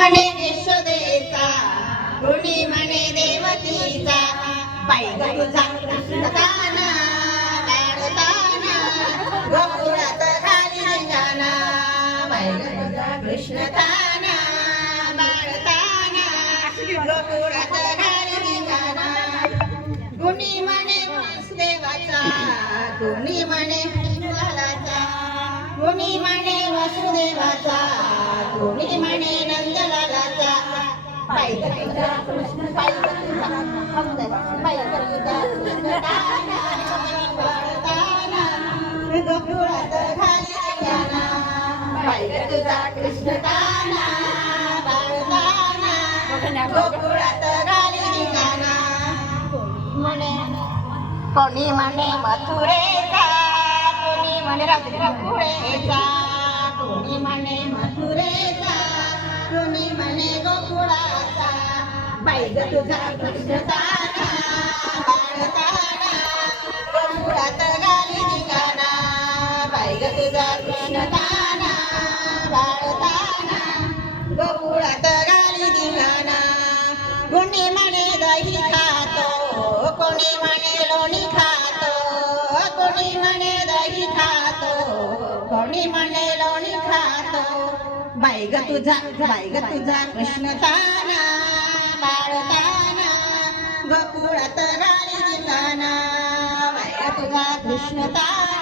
म्हणे यशोदेचा कुणी म्हणे देवकीचा बाई ग तुझा कृष्णताना बाळताना गोकुळात घाली रिंगाणा बाई ग तुझा कृष्णताना बाळताना गोकुळात घाली रिंगाणा कुणी म्हणे वासुदेवाचा कुणी म्हणे लालाचा कुणी म्हणे वासुदेवाचा कुणी म्हणे नंदलालाचा बाई ग तुझा कृष्ण बाई ग तुझा बाई ग तुझा कृष्णताना बाळताना गोकुळात घाली रिंगाणा बाई ग तुझा कृष्णताना बाळताना गोकुळात घाली रिंगाणा कोणी म्हणे मथुरेचा कोणी म्हणे गोकुळेचा कोणी म्हणे मथुरेचा कोणी म्हणे गोकुळाचा बाई ग तुझा कृष्णताना बाळताना गोकुळात घाली रिंगाणा बाई ग तुझा कृष्णताना बाळताना गोकुळात घाली रिंगाणा कोणी म्हणे दही खातो कोणी म्हणे लोणी खातो कोणी म्हणे दही खातो कोणी म्हणे लोणी खातो बाई ग तुझा कृष्णताना बाळताना गोकुळात घाली रिंगाणा बाई ग तुझा कृष्णताना